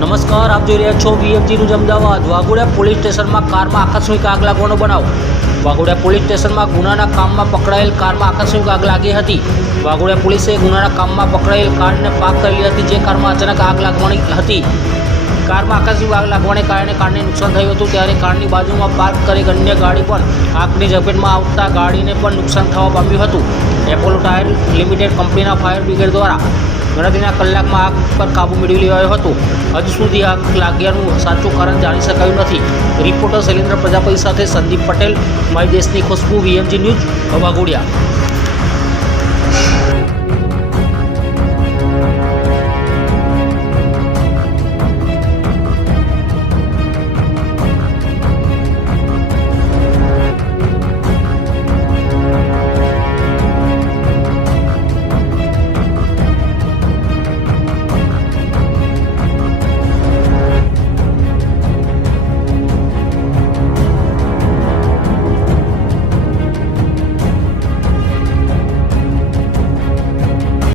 નમસ્કાર, આપ જોઈ રહ્યા છો VMG news Ahmedabad. Waghodia police સ્ટેશનમાં કારમાં આકસ્મિક આગ લાગવાનો બનાવ। વાઘોડિયા પોલીસ સ્ટેશનમાં ગુનાના કામમાં પકડાયેલ કારમાં આકસ્મિક આગ લાગી હતી। વાઘોડિયા પોલીસે ગુનાના કામમાં પકડાયેલ કારને પાર્ક કરેલી હતી, જે કારમાં અચાનક આગ લાગવાની હતી। કારમાં આકસ્મિક આગ લાગવાને કારણે કારને નુકસાન થયું હતું, ત્યારે કારની બાજુમાં પાર્ક કરેલ અન્ય ગાડી પણ આગની ઝપેટમાં આવતા ગાડીને પણ નુકસાન થવા પામ્યું હતું। એપોલો ટાયર લિમિટેડ કંપનીના ફાયર બ્રિગેડ દ્વારા ગણતરીના કલાકમાં આગ પર કાબૂ મેળવી લેવાયો હતો। હજુ સુધી આગ લાગ્યાનું સાચું કારણ જાણી શકાયું નથી। રિપોર્ટર શૈલેન્દ્ર પ્રજાપતિ સાથે સંદીપ પટેલ, મારી દેશની ખુશ્બુ, VMG ન્યૂઝ, વાઘોડિયા।